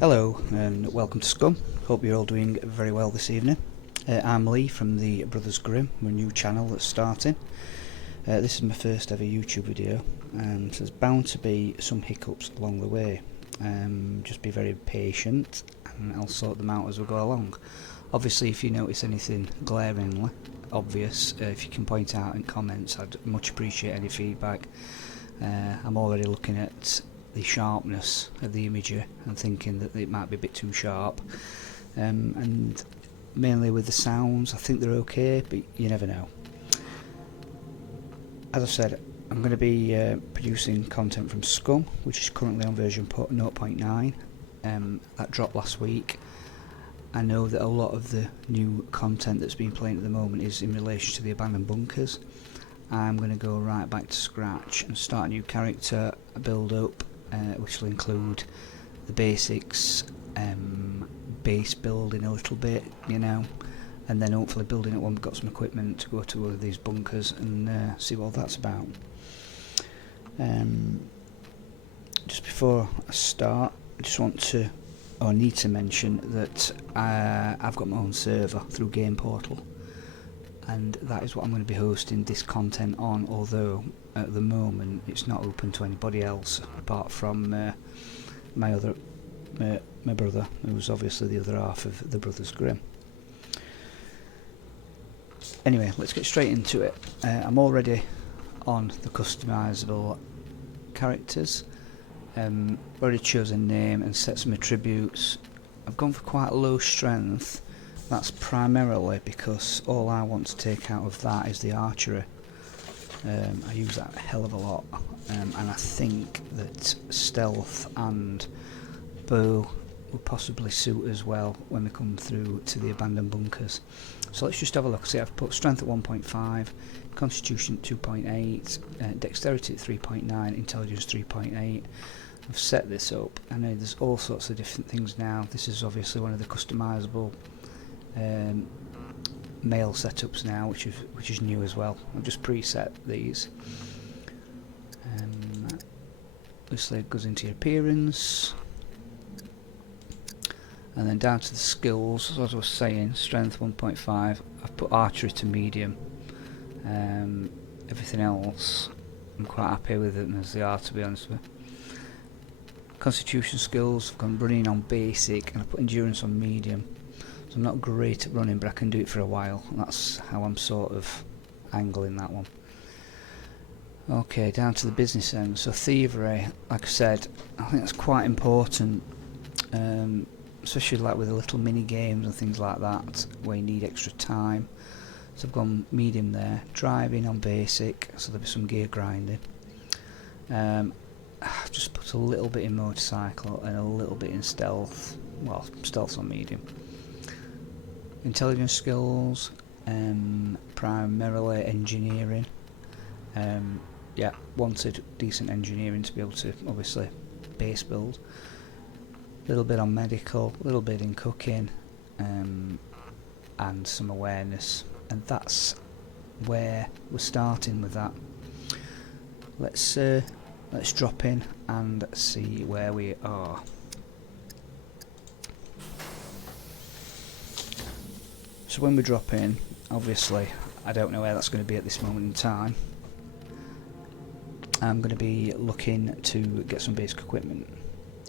Hello and welcome to Scum. Hope you're all doing very well this evening. I'm Lee from the Brothers Grimm, my new channel that's starting. This is my first ever YouTube video and there's bound to be some hiccups along the way. Just be very patient and I'll sort them out as we go along. Obviously if you notice anything glaringly obvious, if you can point out in comments, I'd much appreciate any feedback. I'm already looking at the sharpness of the imagery and thinking that it might be a bit too sharp, and mainly with the sounds I think they're okay, but you never know. As I said, I'm going to be producing content from Scum, which is currently on version 0.9. That dropped last week. I know that a lot of the new content that's been playing at the moment is in relation to the abandoned bunkers. I'm going to go right back to scratch and start a new character, build up, which will include the basics, base building a little bit, you know, and then hopefully building it when we've got some equipment to go to one of these bunkers and see what that's about. Just before I start, I just want to, or need to mention that I've got my own server through Game Portal, and that is what I'm going to be hosting this content on, although at the moment it's not open to anybody else apart from my brother, who's obviously the other half of the Brothers Grimm. Anyway, let's get straight into it. I'm already on the customizable characters. Already chosen name and set some attributes. I've gone for quite low strength. That's primarily because all I want to take out of that is the archery. I use that a hell of a lot, and I think that stealth and bow will possibly suit as well when we come through to the abandoned bunkers. So let's just have a look. See, I've put strength at 1.5, constitution at 2.8, dexterity at 3.9, intelligence 3.8. I've set this up. I know there's all sorts of different things now. This is obviously one of the customizable male setups now, which is new as well. I've just preset these. Obviously it goes into your appearance, and then down to the skills. As I was saying, strength 1.5. I've put archery to medium. Everything else I'm quite happy with it as they are, to be honest with you. Constitution skills, I've gone running on basic, and I put endurance on medium. So I'm not great at running, but I can do it for a while, and that's how I'm sort of angling that one. Okay, down to the business end. So thievery, like I said, I think that's quite important, especially like with the little mini games and things like that, where you need extra time. So I've gone medium there. Driving on basic, so there'll be some gear grinding. I've just put a little bit in motorcycle and a little bit in stealth. Well, stealth's on medium. Intelligence skills, primarily engineering. Yeah, wanted decent engineering to be able to obviously base build. A little bit on medical, a little bit in cooking, and some awareness. And that's where we're starting with that. Let's drop in and see where we are. So when we drop in, obviously I don't know where that's going to be at this moment in time. I'm going to be looking to get some basic equipment.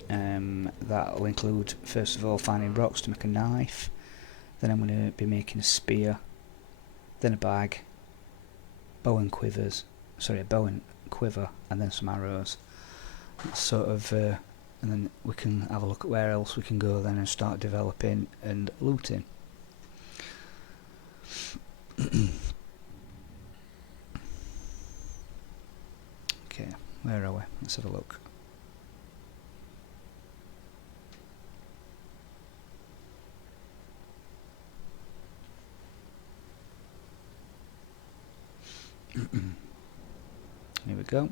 That will include, first of all, finding rocks to make a knife. Then I'm going to be making a spear, then a bag, bow and quiver, and then some arrows. Sort of, and then we can have a look at where else we can go then and start developing and looting. Okay, where are we? Let's have a look. Here we go.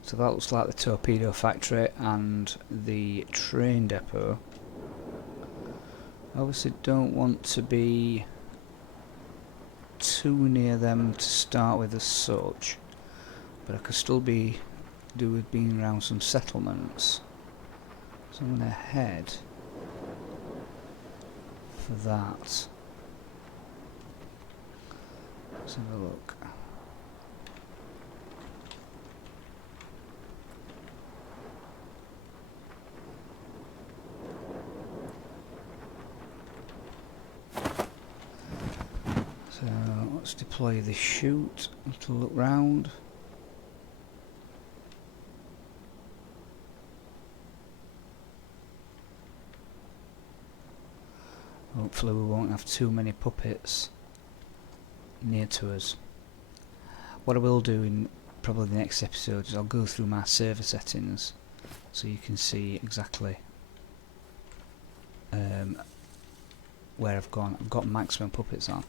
So that looks like the torpedo factory and the train depot. Obviously don't want to be too near them to start with as such, but I could still do with being around some settlements. So I'm going to head for that. Let's have a look. So let's deploy the chute to look round. Hopefully we won't have too many puppets near to us. What I will do in probably the next episode is I'll go through my server settings so you can see exactly where I've gone. I've got maximum puppets on,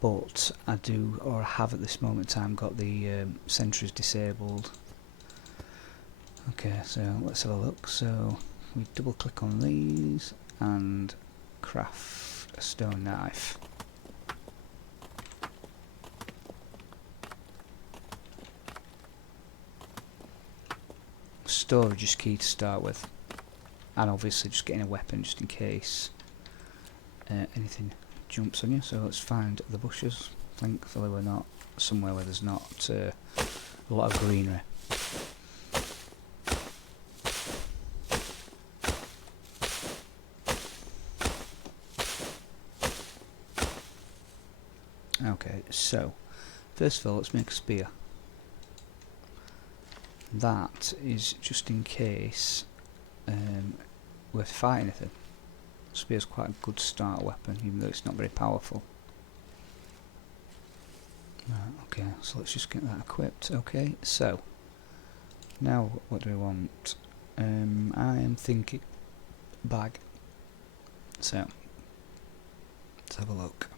but I do, or I have at this moment in time, got the sentries disabled. Okay, so let's have a look. So we double click on these and craft a stone knife. Storage is key to start with, and obviously just getting a weapon just in case anything jumps on you. So let's find the bushes. Thankfully we're not somewhere where there's not a lot of greenery. Okay, so first of all let's make a spear. That is just in case we have to fight anything. Spear's quite a good start weapon, even though it's not very powerful. Right, okay, so let's just get that equipped. Okay, so now what do we want? I am thinking bag. So let's have a look.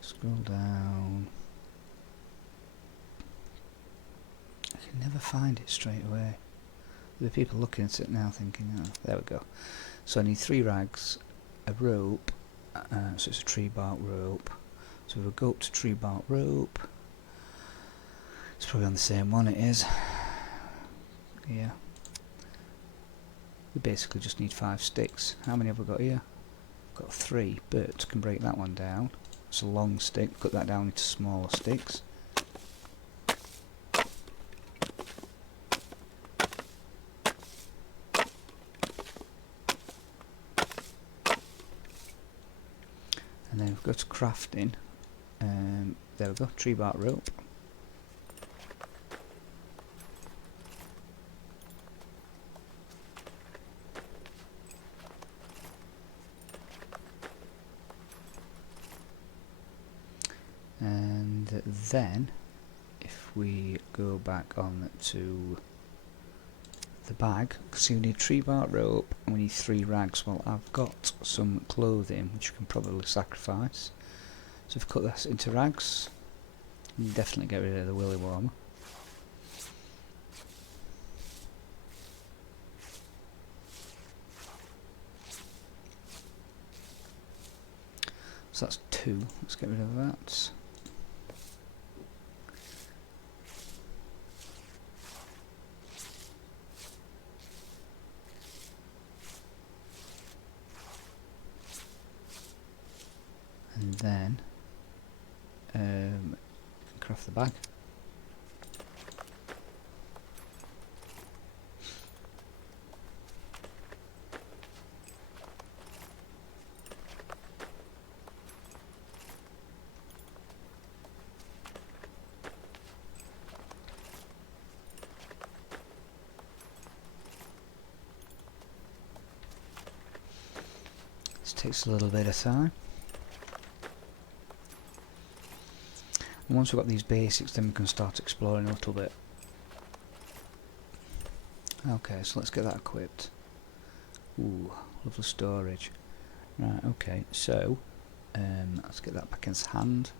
Scroll down. I can never find it straight away. There are people looking at it now thinking, oh, there we go. So I need 3 rags, a rope, so it's a tree bark rope. So we'll go up to tree bark rope. It's probably on the same one, it is. Yeah. We basically just need 5 sticks. How many have we got here? We've got 3, but can break that one down. It's a long stick, cut that down into smaller sticks. And then we've got to crafting. There we go, tree bark rope. And then if we go back on to the bag, so we need tree bark rope and we need 3 rags. Well, I've got some clothing which you can probably sacrifice. So if we cut this into rags, you can definitely get rid of the willy worm. So that's 2. Let's get rid of that. And then craft the bag. This takes a little bit of time. And once we've got these basics, then we can start exploring a little bit. Okay, so let's get that equipped. Ooh, lovely storage. Right, okay, so let's get that back in hand.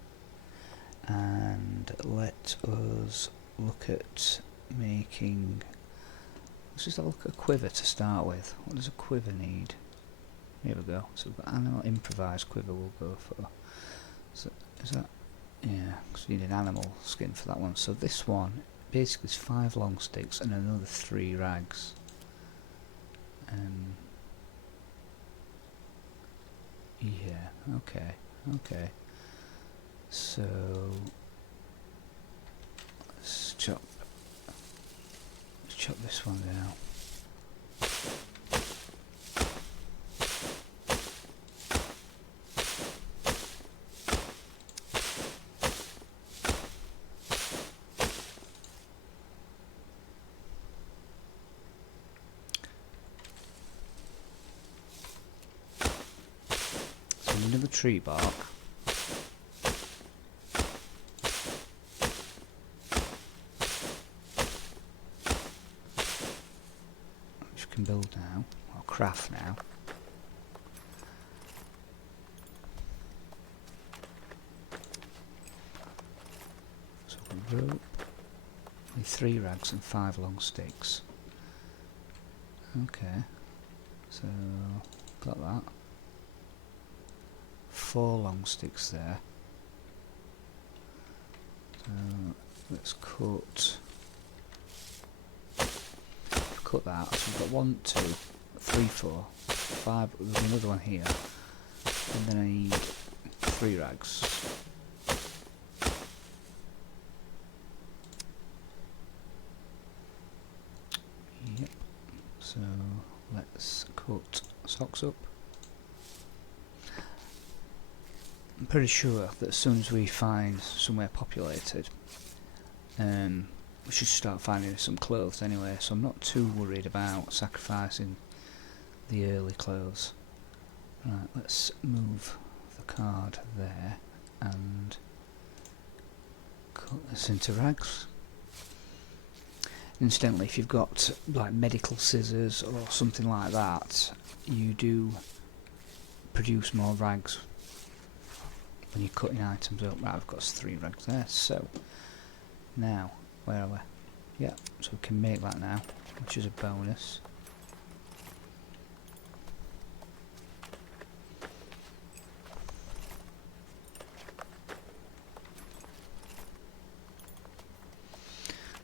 And let us look at making... Let's just have a look at a quiver to start with. What does a quiver need? Here we go. So we've got animal improvised quiver we'll go for. So is that... Yeah, because we need an animal skin for that one. So this one basically is 5 long sticks and another 3 rags. Yeah, okay. So let's chop this one down. So another tree bark. Which we can build now, or craft now. So rope, only 3 rags and 5 long sticks. Okay, so got that. 4 long sticks there. So let's cut that. So we've got 1, 2, 3, 4, 5. There's another one here, and then I need 3 rags. Yep. So let's cut socks up. I'm pretty sure that as soon as we find somewhere populated, we should start finding some clothes anyway, so I'm not too worried about sacrificing the early clothes. Right, let's move the card there and cut this into rags. Incidentally, if you've got like medical scissors or something like that, you do produce more rags when you're cutting items up. Right, I've got 3 rags there. So now, where are we? Yeah, so we can make that now, which is a bonus.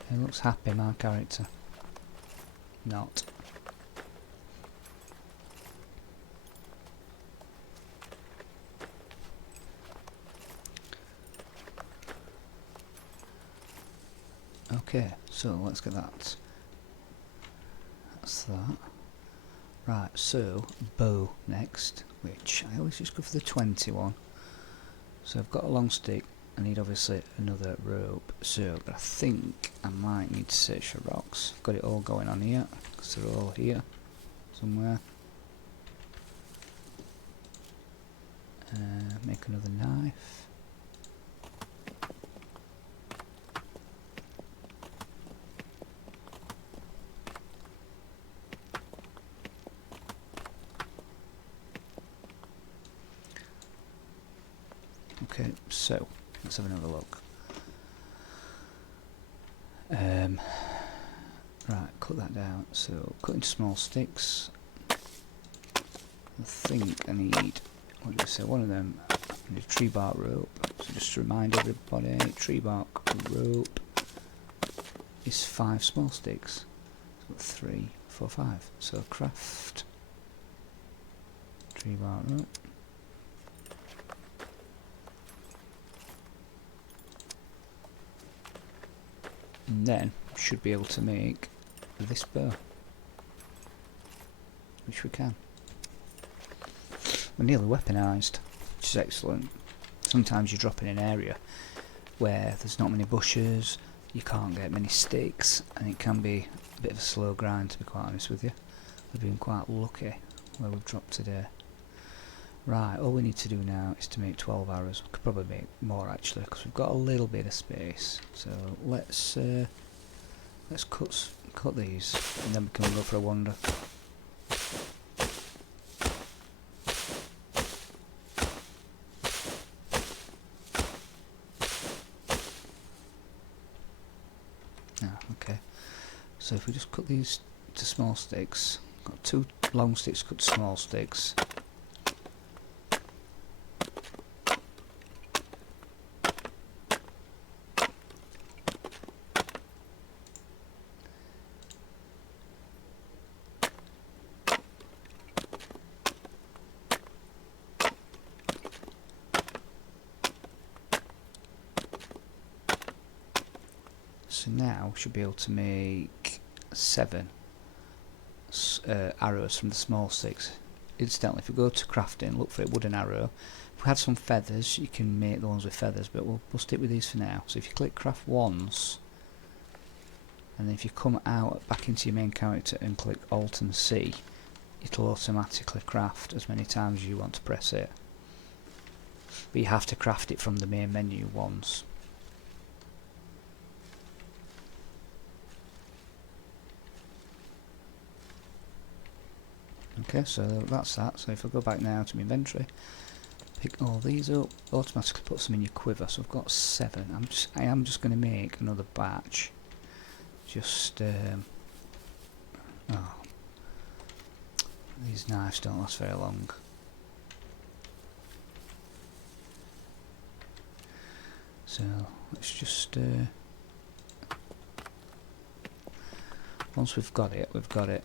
He looks happy, my character. Not. Okay, so let's get that. That's that. Right, so bow next, which I always just go for the 21. So I've got a long stick. I need obviously another rope, so but I think I might need to search for rocks. I've got it all going on here, because they're all here somewhere. Make another knife. Okay, so let's have another look. Right, cut that down. So cut into small sticks. I think I need, what did I say, one of them. I need a tree bark rope. So just to remind everybody, tree bark rope is 5 small sticks. So 3, 4, 5. So craft tree bark rope. And then we should be able to make this bow, which we can. We're nearly weaponised, which is excellent. Sometimes you drop in an area where there's not many bushes, you can't get many sticks, and it can be a bit of a slow grind, to be quite honest with you. We've been quite lucky where we've dropped today. Right, all we need to do now is to make 12 arrows. We could probably make more actually, because we've got a little bit of space. So let's cut these, and then we can go for a wander. Ah, okay. So if we just cut these to small sticks, got 2 long sticks cut to small sticks. So now we should be able to make 7 arrows from the small sticks. Incidentally, if we go to crafting, look for a wooden arrow. If we had some feathers, you can make the ones with feathers, but we'll stick with these for now. So if you click craft once, and then if you come out back into your main character and click Alt and C, it'll automatically craft as many times as you want to press it. But you have to craft it from the main menu once. Okay, so that's that. So if I go back now to my inventory, pick all these up, automatically put some in your quiver. So I've got 7. I am just going to make another batch. Just oh, these knives don't last very long. So let's just once we've got it, we've got it.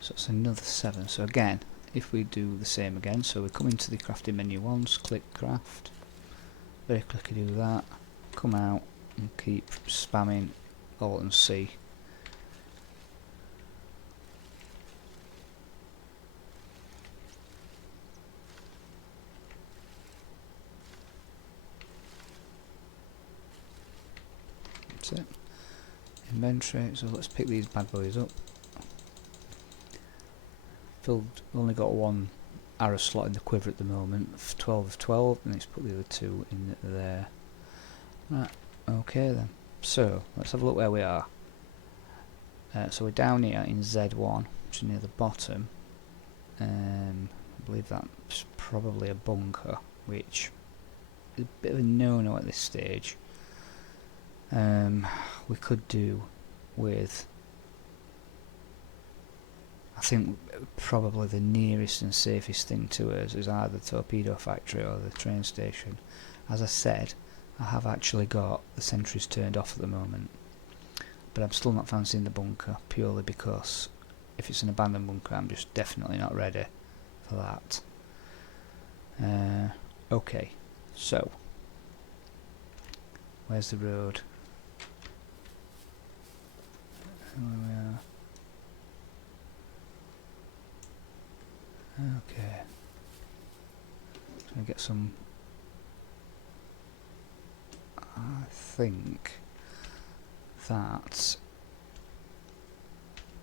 So it's another 7. So again, if we do the same again, so we come into the crafting menu once, click craft, very quickly do that, come out and keep spamming Alt and C. That's it. Inventory, so let's pick these bad boys up. Only got 1 arrow slot in the quiver at the moment, 12 of 12, and let's put the other 2 in there. Right, okay then. So let's have a look where we are. So we're down here in Z1, which is near the bottom. I believe that's probably a bunker, which is a bit of a no-no at this stage. We could do with, I think probably the nearest and safest thing to us is either the torpedo factory or the train station. As I said, I have actually got the sentries turned off at the moment, but I'm still not fancying the bunker, purely because if it's an abandoned bunker I'm just definitely not ready for that. Okay, so where's the road? Where we are. Okay, trying to get some. I think that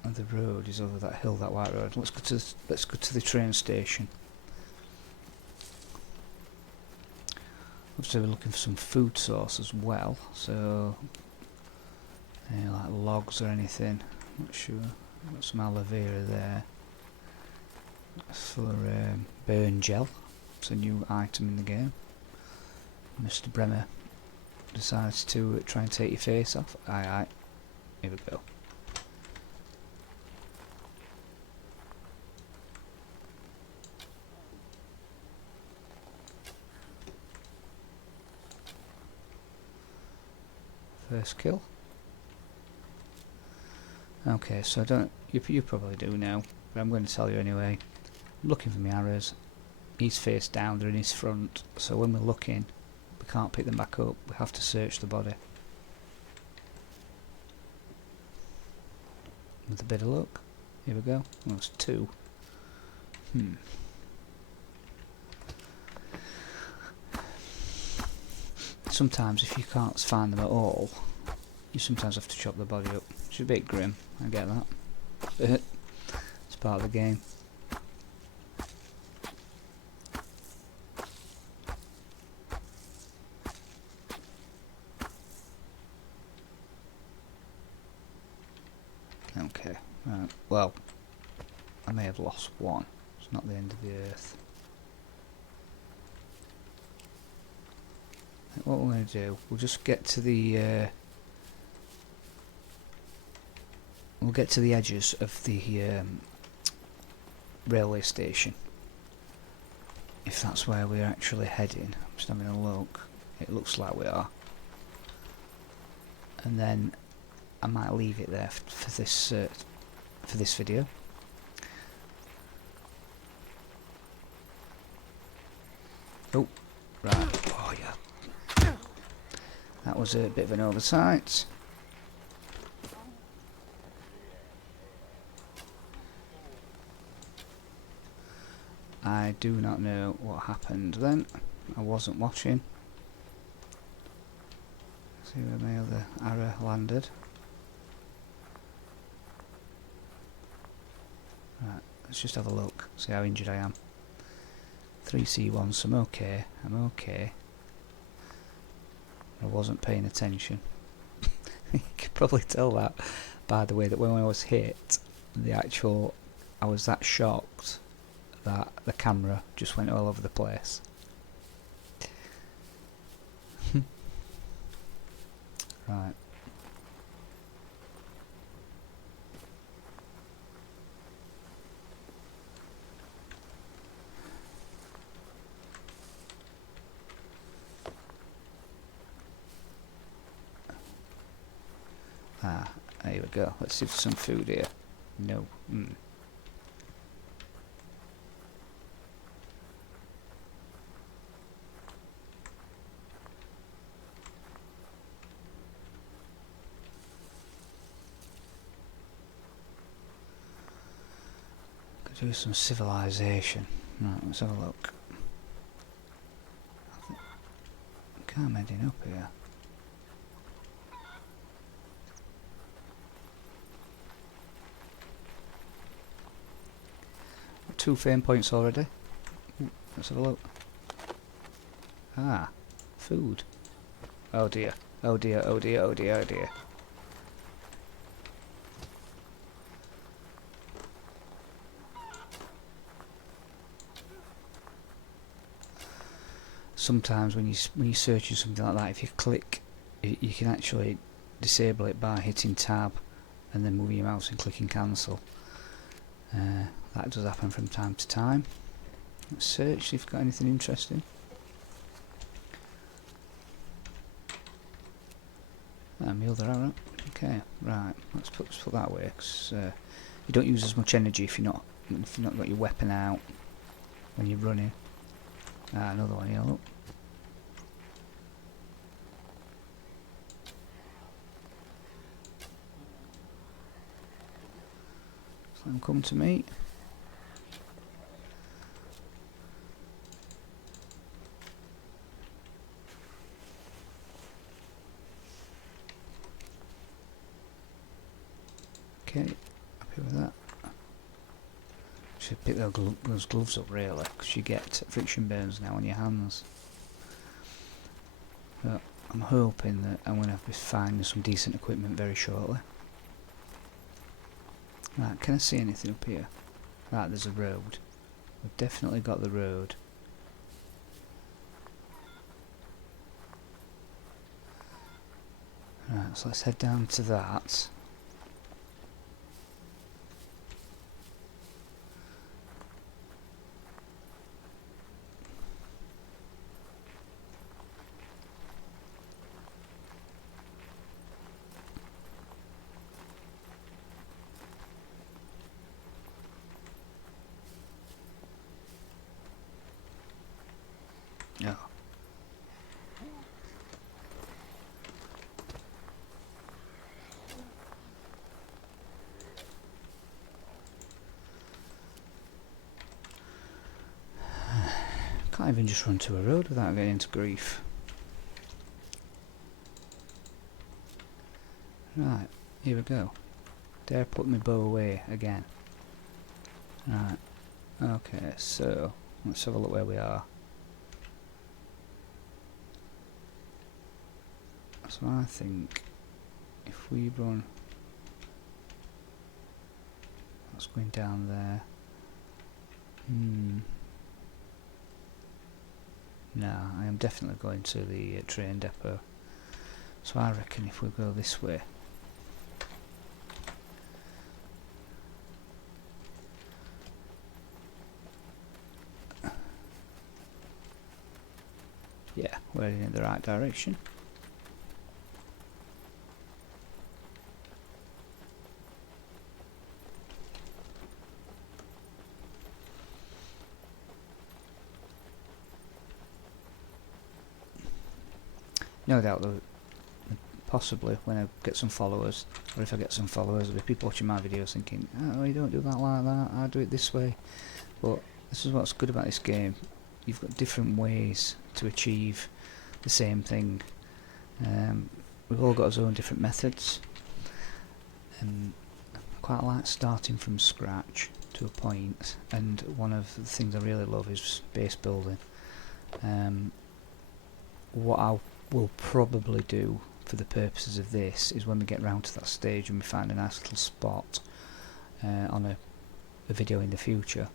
the road is over that hill, that white road. Let's go to the train station. Obviously, we're looking for some food source as well. So, like logs or anything. Not sure. Got some aloe vera there. For burn gel. It's a new item in the game. Mr. Bremer decides to try and take your face off. Aye. Here we go. First kill. Okay, so I don't. You probably do now, but I'm going to tell you anyway. I'm looking for my arrows. He's face down, they're in his front, so when we're looking, we can't pick them back up, we have to search the body. With a bit of luck, here we go. Well, that's 2. Sometimes if you can't find them at all, You sometimes have to chop the body up. It's a bit grim, I get that. It's part of the game. Okay, right. Well, I may have lost one. It's not the end of the earth. What we're going to do, we'll just get to the we'll get to the edges of the railway station, if that's where we're actually heading. I'm just having a look. It looks like we are, and then I might leave it there for this video. Oh, right. Oh yeah, that was a bit of an oversight. I do not know what happened then. I wasn't watching. See where my other arrow landed. Right, let's just have a look, see how injured I am. 3C1, so I'm okay. I'm okay. I wasn't paying attention. You can probably tell that by the way that when I was hit, I was that shocked that the camera just went all over the place. Right. Ah, here we go. Let's see if there's some food here. No. Could do some civilization. Right, let's have a look. I think I'm heading up here. Two fame points already. Ooh, let's have a look. Ah, food. Oh dear. Oh dear, oh dear, oh dear, oh dear. Sometimes when you're searching something like that, if you click, you can actually disable it by hitting tab and then moving your mouse and clicking cancel. That does happen from time to time. Let's search, see if we've got anything interesting. My other arrow. Okay, right. Let's put that away, because you don't use as much energy if you've not got your weapon out when you're running. Another one here. Look. So let them come to me. Okay, happy with that. Should pick those gloves up really, because you get friction burns now on your hands. But I'm hoping that I'm going to be finding some decent equipment very shortly. Right, can I see anything up here? Right, there's a road. We've definitely got the road. Right, so let's head down to that. Oh. Can't even just run to a road without getting into grief. Right, here we go. Dare put my bow away again. Right, okay, so let's have a look where we are. So I think if we run, that's going down there. No, I am definitely going to the train depot. So I reckon if we go this way, yeah, we're in the right direction. No doubt that possibly when I get some followers, or if I get some followers, there'll be people watching my videos thinking, oh, you don't do that like that, I do it this way. But this is what's good about this game. You've got different ways to achieve the same thing. We've all got our own different methods, and I quite like starting from scratch to a point, and one of the things I really love is base building. What I will probably do for the purposes of this is when we get round to that stage and we find a nice little spot on a video in the future,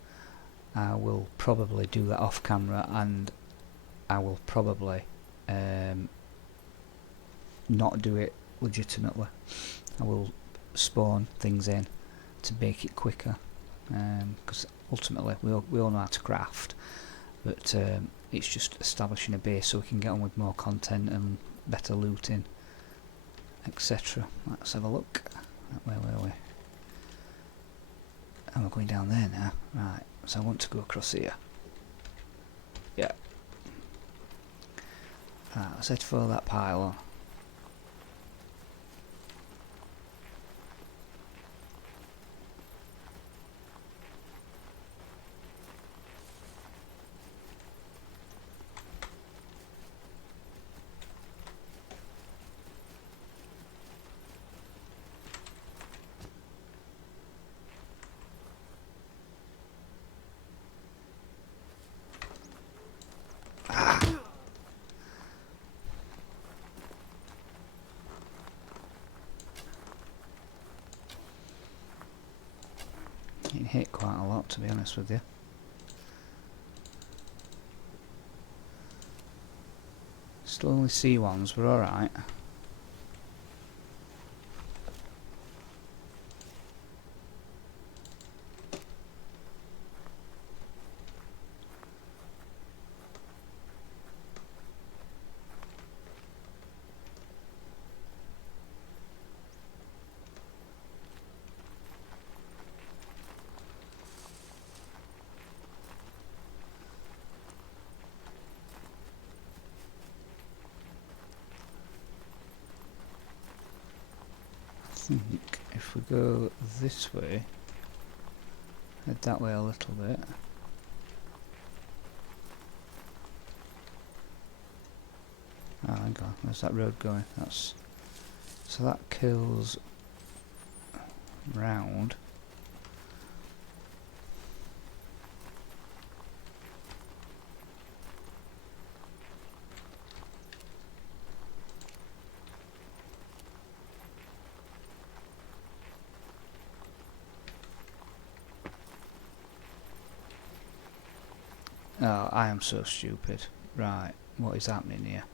I will probably do that off camera, and I will probably not do it legitimately. I will spawn things in to make it quicker, because ultimately we all know how to craft, but it's just establishing a base so we can get on with more content and better looting, etc. Let's have a look. Where were we? And we're going down there now. Right, so I want to go across here. Yeah. Right, let's head for that pylon. It hit quite a lot, to be honest with you. Still only C1s, we're alright. I think if we go this way, head that way a little bit. Oh, hang on, where's that road going? That's so that kills round. Oh, I am so stupid. Right, what is happening here?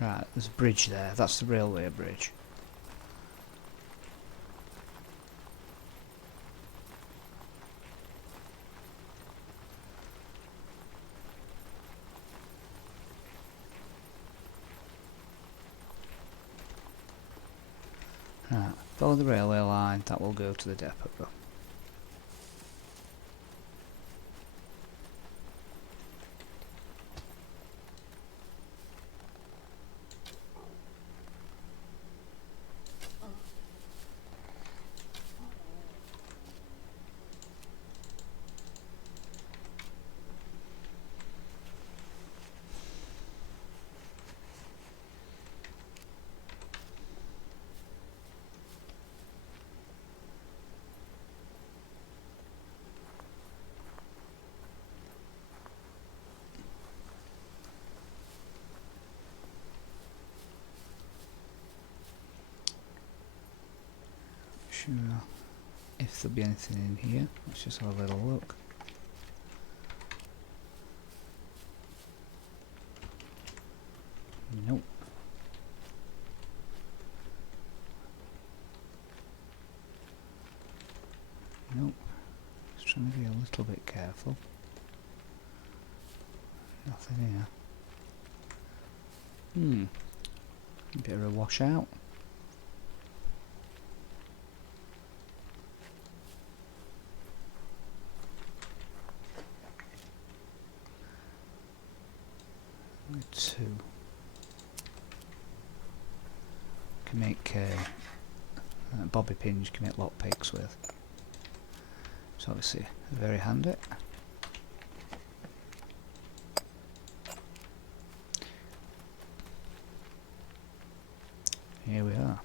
Right, there's a bridge there. That's the railway bridge. Right, follow the railway line. That will go to the depot. sure if there'll be anything in here. Let's just have a little look. Nope. Nope. Just trying to be a little bit careful. Nothing here. A bit of a washout. Two. Can make bobby pins. You can make lockpicks with. It's obviously very handy. Here we are.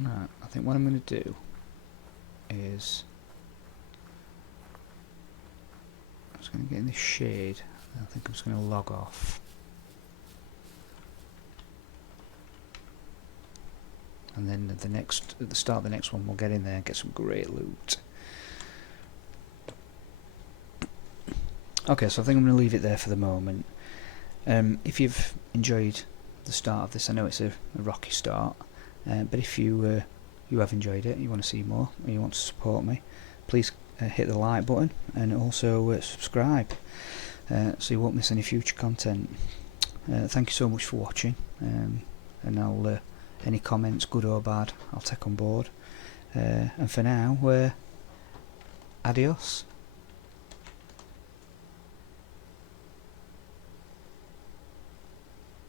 Right, I think what I'm going to do is I'm just going to get in this shade. I think I'm just going to log off. And then at the start of the next one we'll get in there and get some great loot. Okay, so I think I'm going to leave it there for the moment. If you've enjoyed the start of this, I know it's a rocky start, but if you have enjoyed it, you want to see more, or you want to support me, please hit the like button and also subscribe, so you won't miss any future content. Thank you so much for watching, and I'll any comments, good or bad, I'll take on board. And for now, adios.